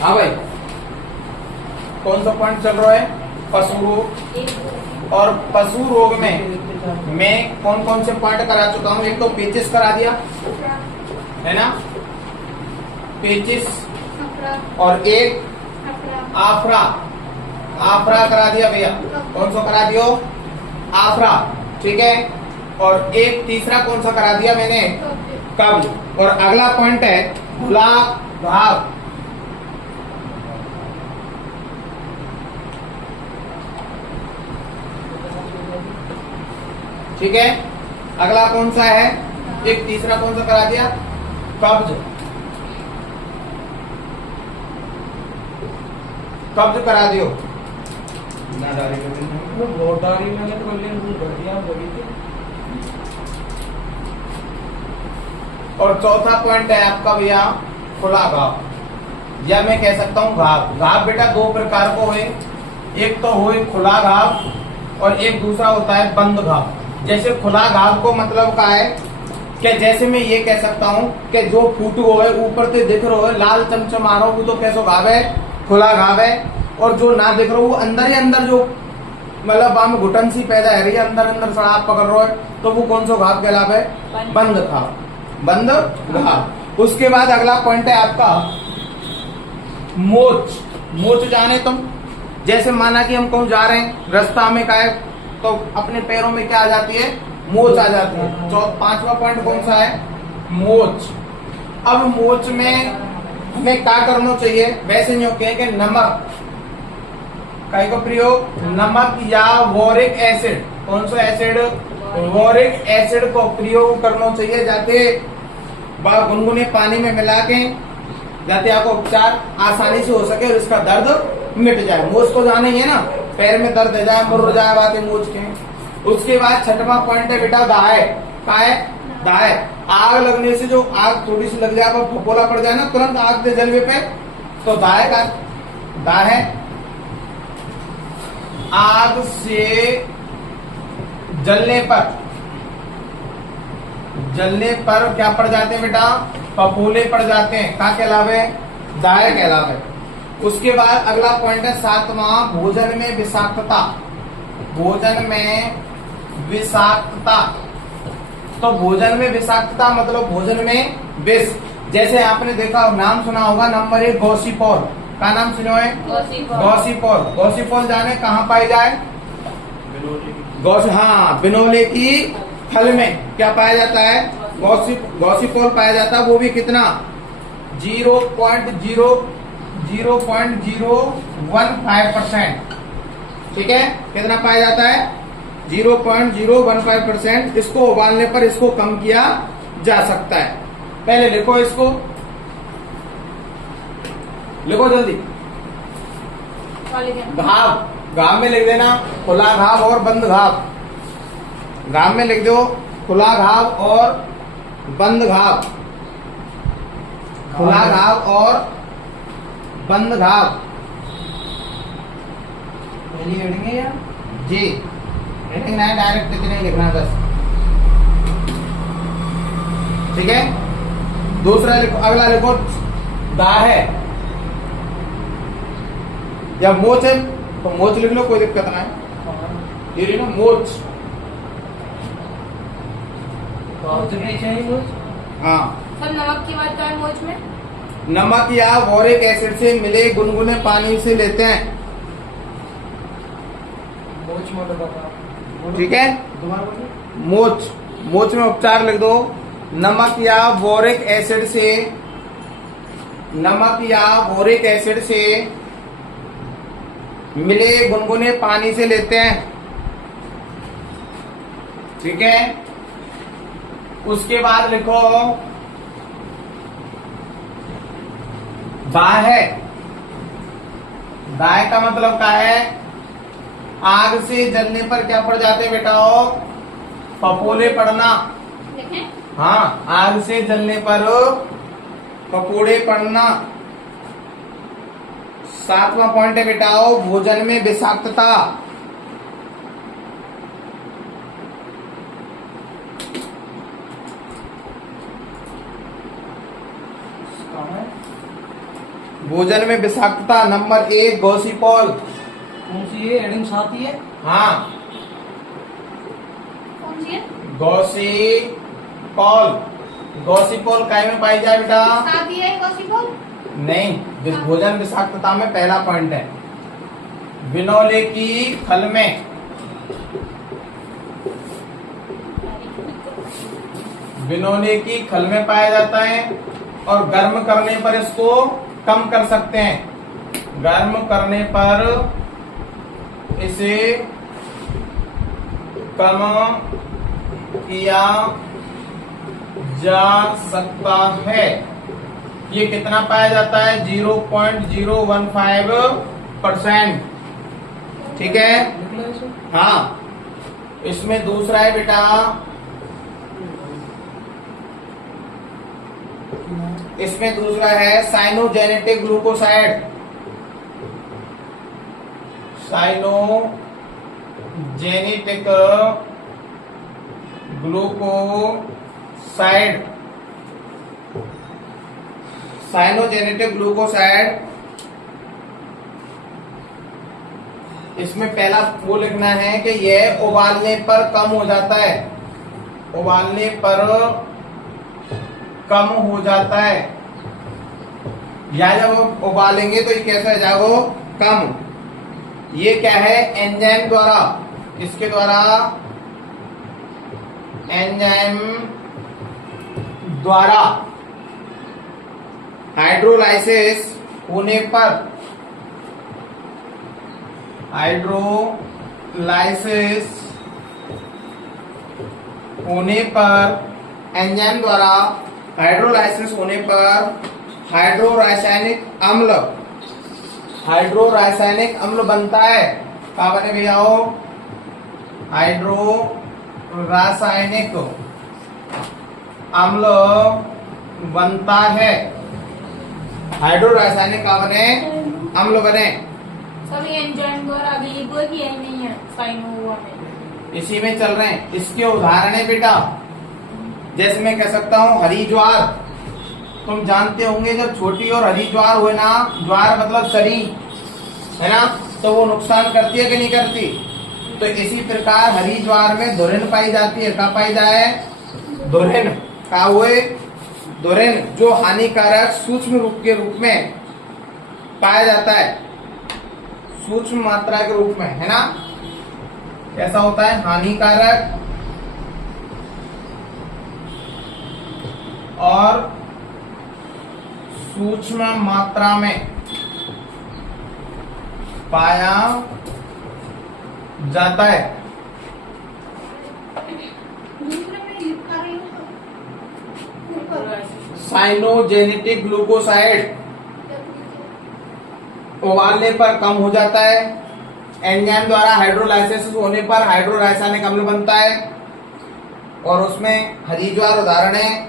हाँ भाई, कौन सा पॉइंट चल रहा है? पशु रोग। और पशु रोग में मैं कौन कौन से पॉइंट करा चुका हूँ? एक तो पेचिस करा दिया है ना, पेचिस, और एक आफरा, आफरा करा दिया भैया। कौन सा करा दियो? आफरा, ठीक है। और एक तीसरा कौन सा करा दिया मैंने? कब्ज। और अगला पॉइंट है खुला घाव। ठीक है, अगला कौन सा है? एक तीसरा कौन सा करा दिया? कब्ज, कब्ज करा दियो। और चौथा पॉइंट है आपका भैया खुला घाव, या मैं कह सकता हूँ घाव। घाव बेटा दो प्रकार को है, एक तो हो खुला घाव और एक दूसरा होता है बंद घाव। जैसे खुला घाव को मतलब का है कि जैसे मैं ये कह सकता हूँ कि जो फूटू हो ऊपर से दिख रहा है लाल चमचमा वो तो कैसो घाव है? खुला घाव है। और जो ना दिख रहा वो अंदर ही अंदर जो मतलब बाम घुटन सी पैदा है रही है, अंदर अंदर सड़ाप पकड़ रहा है, तो वो कौन सा घाव कहलावे? बंद घाव, बंद घाव। उसके बाद अगला पॉइंट है आपका मोच। मोच जाने तुम, जैसे माना कि हम कहूँ जा रहे हैं रास्ता में का है तो अपने पैरों में क्या आ जाती है? मोच आ जाती है। पांचवा पॉइंट कौन सा है? मोच। अब मोच में हमें क्या करना चाहिए? वैसे नहीं कहे कि नमक का को प्रयोग, नमक या वोरिक एसिड, कौन सा एसिड? वोरिक एसिड को प्रयोग करना चाहिए, जाते गुनगुने पानी में मिला के, जाते आपको उपचार आसानी से हो सके और इसका दर्द मिट जाए। मोच तो जाना ही है ना, पैर में दर्द हो जाए, मुर्र जाए बात है मोच के। उसके बाद छठवां पॉइंट है बेटा दाए। का है? दाए। आग लगने से जो आग थोड़ी सी लग जाए, फपोला पड़ जाए ना तुरंत आग के जलवे पे, तो दाए का दाए आग से जलने पर क्या पड़ जाते हैं बेटा? फफोले पड़ जाते हैं। क्या कहलावे? दाए कहलावे। उसके बाद अगला पॉइंट है सातवां, भोजन में विषाक्तता। भोजन में विषाक्तता, तो भोजन में विषाक्तता मतलब भोजन में विष। जैसे आपने देखा नाम सुना होगा, नंबर 1 गॉसिपोल। का नाम सुनो है? गॉसिपोल। गॉसिपोल जाने कहाँ पाई जाए? हाँ, बिनोले की फल में क्या पाया जाता है? गॉसिपोल पाया जाता है। वो भी कितना? 0.015%। ठीक है, कितना पाया जाता है? 0.015%। इसको उबालने पर इसको कम किया जा सकता है। पहले लिखो इसको, लिखो जल्दी। घाव, घाव में लिख देना खुला घाव और बंद घाव। घाव में लिख दो खुला घाव और बंद घाव। खुला घाव और बंद घाव। पहली हेडिंग है या जी? हेडिंग ना डायरेक्ट इतने ही लिखना बस। ठीक है, दूसरा लिखो, अगला लिखो दा है या मोच है, तो मोच लिख लो, कोई दिक्कत ना है। ये ना मोच। हाँ, सर नमक की बात है मोच में? नमक या बोरिक एसिड से मिले गुनगुने पानी से लेते हैं। ठीक है, मोच। मोच में उपचार लिख दो, नमक या बोरिक एसिड से, नमक या बोरिक एसिड से मिले गुनगुने पानी से लेते हैं। ठीक है, उसके बाद लिखो दाह है। दाह का मतलब क्या है? आग से जलने पर क्या पड़ जाते हैं बेटा? फपोले पड़ना। हाँ, आग से जलने पर फपोड़े पड़ना। सातवां पॉइंट है बेटा भोजन में विषाक्तता। भोजन में विषाक्तता नंबर 1 गॉसिपॉल। कौन सी है? एडिंग्स आती है? हाँ, कौन सी है? गॉसिपॉल। गॉसिपॉल काय में पाई जाए बेटा? आती है गॉसिपॉल? नहीं, भोजन विषाक्तता में पहला पॉइंट है। बिनौले की खल में, बिनौले की खल में पाया जाता है और गर्म करने पर इसको कम कर सकते हैं। गर्म करने पर इसे कम किया जा सकता है। ये कितना पाया जाता है? 0.015%। ठीक है, निकला है सर? हाँ। इसमें दूसरा है बेटा, इसमें दूसरा है cyanogenetic glucoside. Cyanogenetic glucoside. Cyanogenetic glucoside, इसमें पहला वो लिखना है कि यह उबालने पर कम हो जाता है। उबालने पर कम हो जाता है, या जब उबालेंगे तो ये कैसा हो जाएगा? कम। ये क्या है? एंजाइम द्वारा, इसके द्वारा, एंजाइम द्वारा हाइड्रोलाइसिस होने पर, हाइड्रोलाइसिस होने पर, एंजाइम द्वारा हाइड्रोलाइसिस होने पर हाइड्रोरासायनिक अम्ल, हाइड्रोरासायनिक अम्ल बनता है। क्या बने भैया? हो हाइड्रोरासायनिक अम्ल बनता है। हाइड्रोरासायनिक का बने? अम्ल बने। सभी एंजाइम द्वारा अवेलेबल ही है नहीं है साइनो में, इसी में चल रहे हैं। इसके उदाहरण है बेटा, जैसे मैं कह सकता हूँ हरी ज्वार। तुम जानते होंगे जब छोटी और हरी ज्वार हुए ना, ज्वार मतलब सरी है ना, तो वो नुकसान करती है कि नहीं करती? तो इसी प्रकार हरी ज्वार में धुरिन पाई जाती है। क्या पाई जाए? धुरिन। क्या हुए? धुरिन, जो हानिकारक सूक्ष्म रूप के रूप में पाया जाता है, सूक्ष्म मात्रा के रूप में, है ना। कैसा होता है? हानिकारक और सूक्ष्म मात्रा में पाया जाता है। साइनोजेनेटिक ग्लूकोसाइड उबालने पर कम हो जाता है। एंजाइम द्वारा हाइड्रोलाइसिस होने पर हाइड्रोरासायनिक अम्ल बनता है। और उसमें हरी ज्वार उदाहरण है।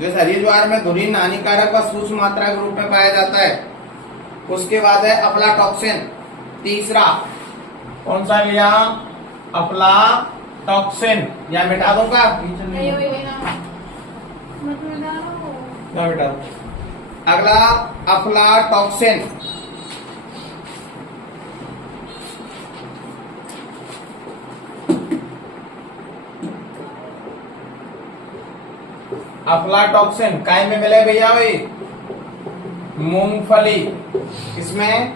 जैसे हरी ज्वार में धुरिन हानिकारक और सूक्ष्म मात्रा के रूप में पाया जाता है। उसके बाद है अफ्लाटॉक्सिन, तीसरा। कौन सा भैया? अफ्लाटॉक्सिन। या मिटा दूंगा? क्या बेटा? अगला अफ्लाटॉक्सिन। अफ्लाटॉक्सिन काय में मिले भैया? भाई मूंगफली। इसमें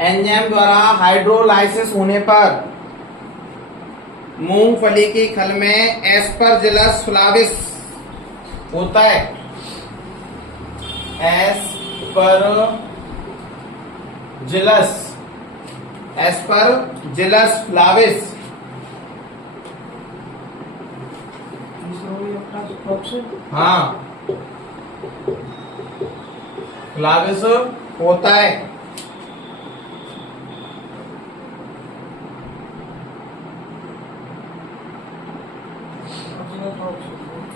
एंजाइम द्वारा हाइड्रोलाइसिस होने पर मूंगफली की खल में एस्परजिलस फ्लाविस होता है। एस्परजिलस फ्लाविस। हाँ, फ्लाविस होता है।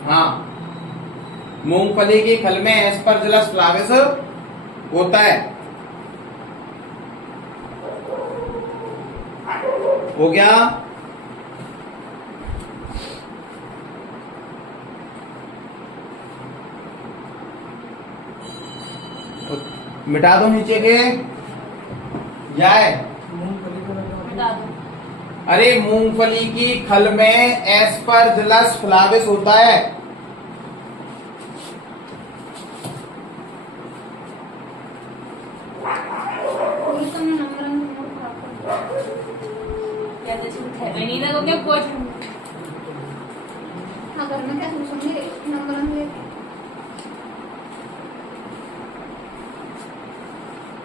हाँ, मूंगफली की खल में एस्परजिलस फ्लाविस होता है। हो गया? मिटा दो नीचे के, जाए। मूंगफली का मिटा दो। अरे मूंगफली की खल में एस्परजिलस फ्लाविस होता है। क्या तो झूठ है, मैं नहीं लगो क्या कोच हूँ। अगर मैं क्या सोचूंगी नंबर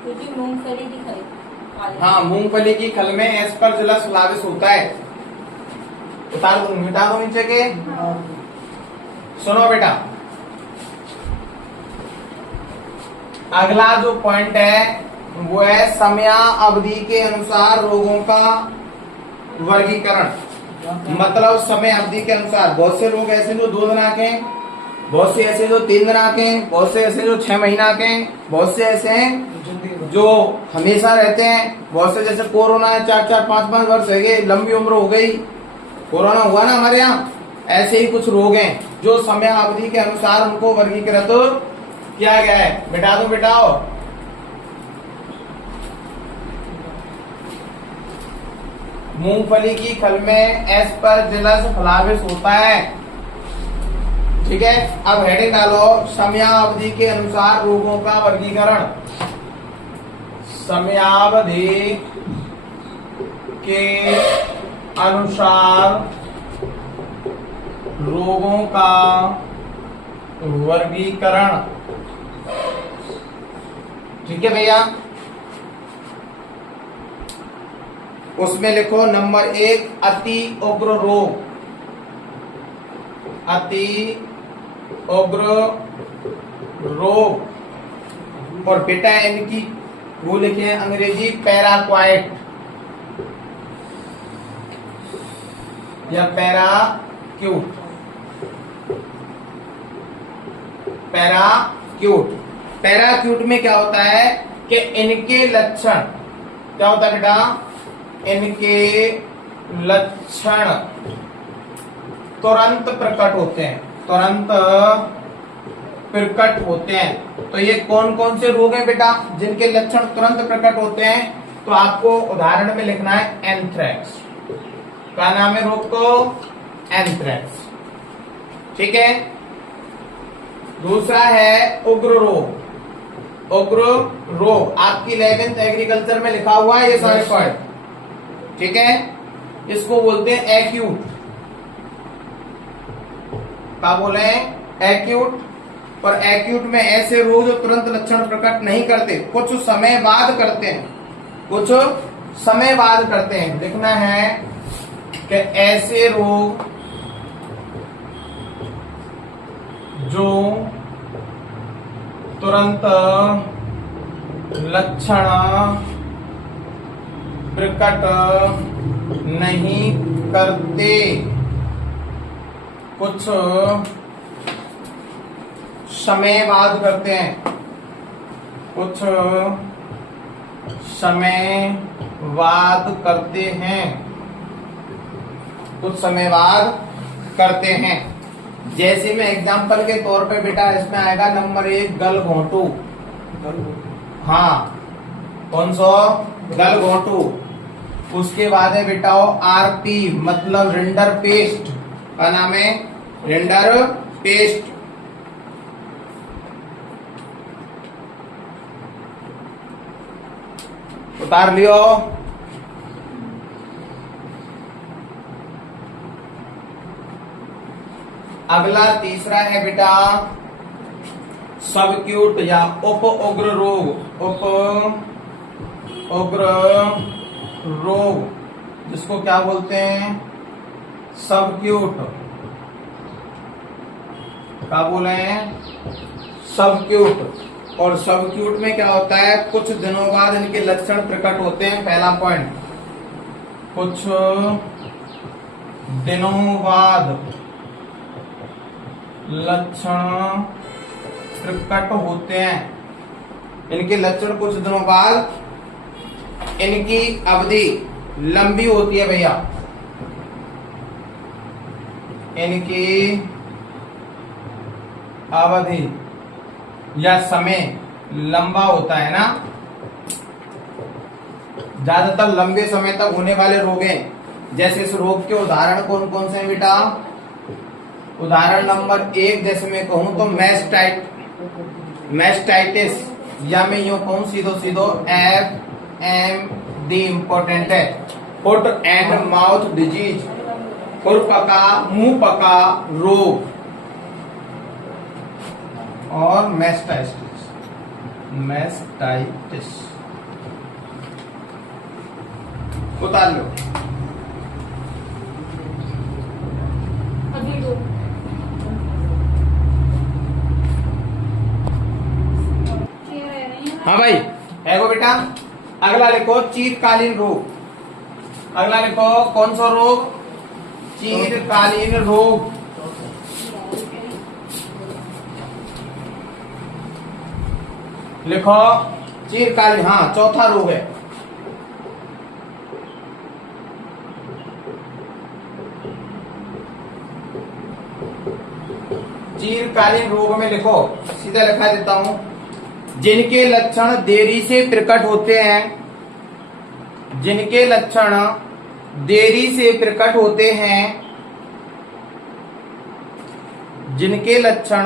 क्योंकि मूंगफली दिखाई। हाँ, मूंगफली की खल में एस्परजिलस फ्लाविस होता है। उतार दो, मिटा दो नीचे के। सुनो बेटा, अगला जो पॉइंट है वो है समय अवधि के अनुसार रोगों का वर्गीकरण। मतलब समय अवधि के अनुसार बहुत से रोग ऐसे जो 2 दिन के हैं, बहुत से ऐसे जो 3 दिन के हैं, बहुत से ऐसे जो 6 महीना के हैं, बहुत से ऐसे हैं जो हमेशा रहते हैं, बहुत से जैसे कोरोना है 4-4 5-5 वर्ष हो गए, लंबी उम्र हो गई, कोरोना हुआ ना हमारे यहाँ। ऐसे ही कुछ रोग हैं जो समय अवधि के अनुसार उनको वर्गीकृत किया गया है। मिटा दो, मिटाओ। मूंगफली की खल में एस्परजिलस फ्लाविस होता है। ठीक है, अब हेडिंग डालो, समयावधि के अनुसार रोगों का वर्गीकरण। समयावधि के अनुसार रोगों का वर्गीकरण। ठीक है भैया, उसमें लिखो नंबर 1 अति उग्र रोग। अति उग्र रोग, और बेटा इनकी वो लिखे हैं अंग्रेजी पैराक्वाइट या पैराक्यूट। पैराक्यूट, पैराक्यूट में क्या होता है कि इनके लक्षण क्या होता है बेटा, इनके लक्षण तुरंत प्रकट होते हैं, तुरंत प्रकट होते हैं। तो ये कौन कौन से रोग हैं बेटा जिनके लक्षण तुरंत प्रकट होते हैं? तो आपको उदाहरण में लिखना है एंथ्रेक्स। क्या नाम है रोग को? एंथ्रेक्स। ठीक है, दूसरा है उग्र रोग। उग्र रोग आपकी 11th एग्रीकल्चर में लिखा हुआ है ये सारे पॉइंट। ठीक है, इसको बोलते हैं एक्यूट। क्या बोले? एक्यूट। और एक्यूट में ऐसे रोग जो तुरंत लक्षण प्रकट नहीं करते, कुछ समय बाद करते हैं, कुछ समय बाद करते हैं। लिखना है कि ऐसे रोग जो तुरंत लक्षण प्रकट नहीं करते, कुछ समय बाद करते हैं, कुछ समय बाद करते हैं, कुछ समय बाद करते हैं। जैसे में एग्जांपल के तौर पे बेटा इसमें आएगा नंबर 1 गलघोंटू। हाँ, कौन सा? गलघोंटू। उसके बाद है बेटा आरपी मतलब रिंडर पेस्ट। का नाम है? Rinder paste. उतार लियो। अगला तीसरा है बेटा सबक्यूट या उप उग्र रोग। उप उग्र रोग जिसको क्या बोलते हैं? सबक्यूट। क्या बोले हैं? सबक्यूट। और सबक्यूट में क्या होता है? कुछ दिनों बाद इनके लक्षण प्रकट होते हैं। पहला पॉइंट, कुछ दिनों बाद लक्षण प्रकट होते हैं। इनके लक्षण कुछ दिनों बाद, इनकी अवधि लंबी होती है भैया। इनकी अवधि या समय लंबा होता है ना, ज्यादातर लंबे समय तक होने वाले रोग हैं। जैसे इस रोग के उदाहरण कौन कौन से हैं बेटा? उदाहरण नंबर 1 जैसे मैं कहूं तो मैस्टाइटिस, या मैं यूं कहूं सीधो सीधो FMD इंपॉर्टेंट है, फुट एंड माउथ डिजीज, खुरपका मुंह पका रोग, और मैस्टाइटिस उतार लो। अभी दो। ये रह रही है। हाँ भाई है वो बेटा। अगला लिखो चीरकालीन रोग। अगला लिखो कौन सा रोग? चीरकालीन रोग। लिखो चीरकालीन, हाँ चौथा रोग है। चीरकालीन रोग में लिखो, सीधा लिखा देता हूं, जिनके लक्षण देरी से प्रकट होते हैं, जिनके लक्षण देरी से प्रकट होते हैं, जिनके लक्षण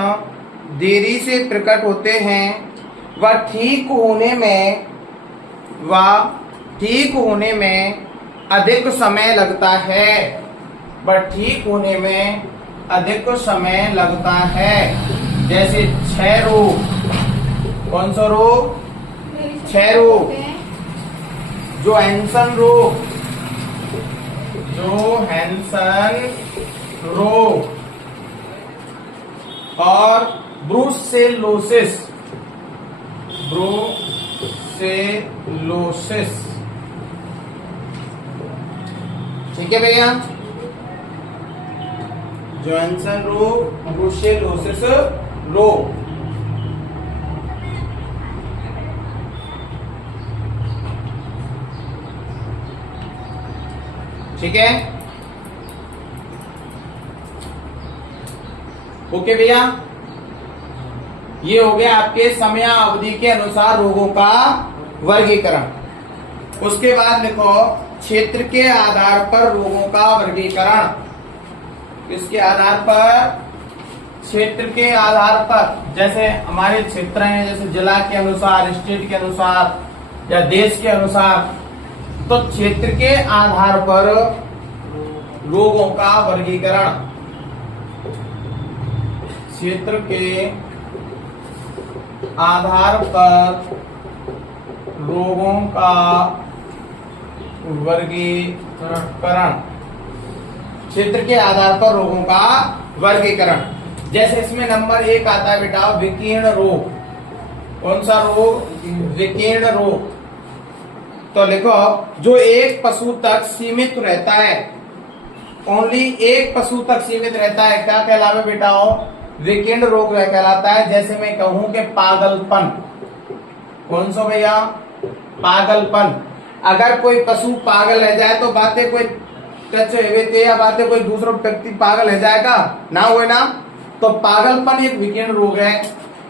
देरी से प्रकट होते हैं, वह ठीक होने में अधिक समय लगता है, वह ठीक होने में अधिक समय लगता है। जैसे क्षय रोग, कौन सा रोग? क्षय रोग, जोहानसन रोग और ब्रूसेलोसिस। ठीक है भैया, जोहानसन रोग, ब्रूसेलोसिस रोग। ठीक है, ओके भैया। ये हो गया आपके समय अवधि के अनुसार रोगों का वर्गीकरण। उसके बाद लिखो क्षेत्र के आधार पर रोगों का वर्गीकरण। किसके आधार पर? क्षेत्र के आधार पर। जैसे हमारे क्षेत्र हैं, जैसे जिला के अनुसार, स्टेट के अनुसार या देश के अनुसार, तो क्षेत्र के आधार पर रोगों का वर्गीकरण। क्षेत्र के आधार पर रोगों का वर्गीकरण। क्षेत्र के आधार पर रोगों का वर्गीकरण। जैसे इसमें नंबर 1 आता है बेटा विकीर्ण रोग। कौन सा रोग? विकीर्ण रोग। तो लिखो जो एक पशु तक सीमित रहता है, ओनली एक पशु तक सीमित रहता है, क्या कहलावे बेटा? विकीर्ण रोग कहलाता है। जैसे मैं कहूं कि पागलपन। कौन सा भैया? पागलपन। अगर कोई पशु पागल रह जाए तो बातें कोई टच हुए या बातें कोई दूसरा व्यक्ति पागल रह जाएगा ना, हुए ना? तो पागलपन एक विकीर्ण रोग है।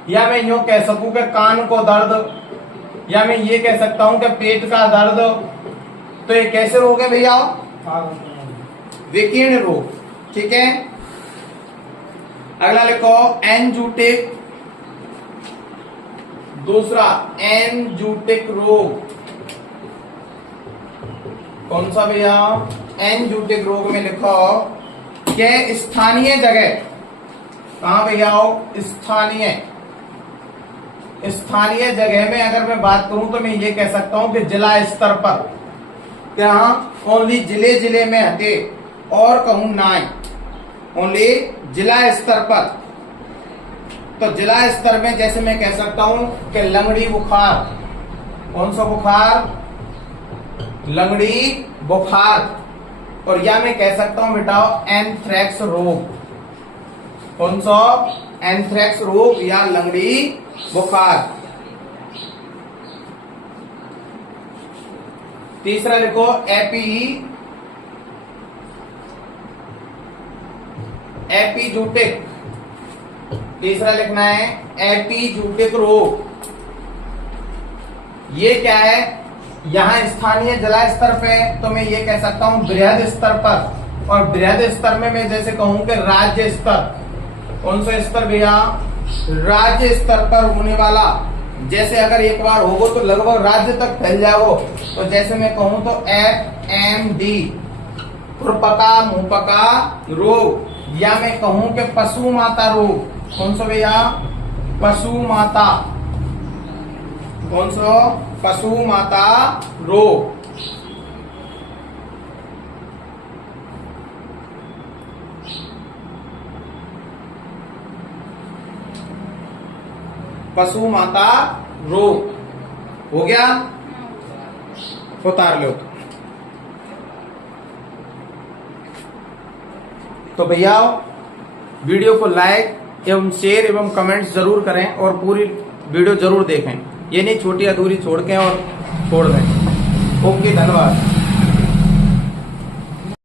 या मैं यूं कह सकूं कि कान को दर्द, या मैं ये कह सकता हूं कि पेट का दर्द। तो ये कैसे रोग है भैया? विकीर्ण रोग। ठीक है, अगला लिखो एंजूटिक। दूसरा एंजूटिक रोग। कौन सा भैया? एंजूटिक रोग में लिखो कि स्थानीय जगह, कहां भैया? स्थानीय जगह में अगर मैं बात करूं तो मैं ये कह सकता हूं कि जिला स्तर पर, क्या ओनली जिले में हटे और कहूं ना, ओनली जिला स्तर पर। तो जिला स्तर में जैसे मैं कह सकता हूं कि लंगड़ी बुखार। कौन सा बुखार? लंगड़ी बुखार। और या मैं कह सकता हूं बेटा एंथ्रेक्स रोग। कौन सा? एंथ्रेक्स रोग या लंगड़ी बुखार। तीसरा लिखो एपीजूटिक। तीसरा लिखना है एपीजूटिक रोग। ये क्या है, यहाँ स्थानीय जला स्तर पे है, तो मैं ये कह सकता हूँ बृहद स्तर पर। और बृहद स्तर में मैं जैसे कहूँ कि राज्य स्तर, कौन सा स्तर भैया, राज्य स्तर पर होने वाला। जैसे अगर एक बार होगो तो लगभग राज्य तक फैल जाओ। तो जैसे मैं कहूँ तो FMD, खुरपका मुंहपका रोग, या मैं कहूँ कि पशु माता रोग। कौन सा भैया, पशु माता, कौन सा, पशु माता रोग। पशु माता रोग हो गया, उतार लो। तो भैया वीडियो को लाइक एवं शेयर एवं कमेंट्स जरूर करें और पूरी वीडियो जरूर देखें। ये नहीं छोटी अधूरी छोड़ के और छोड़ दें। ओके, धन्यवाद।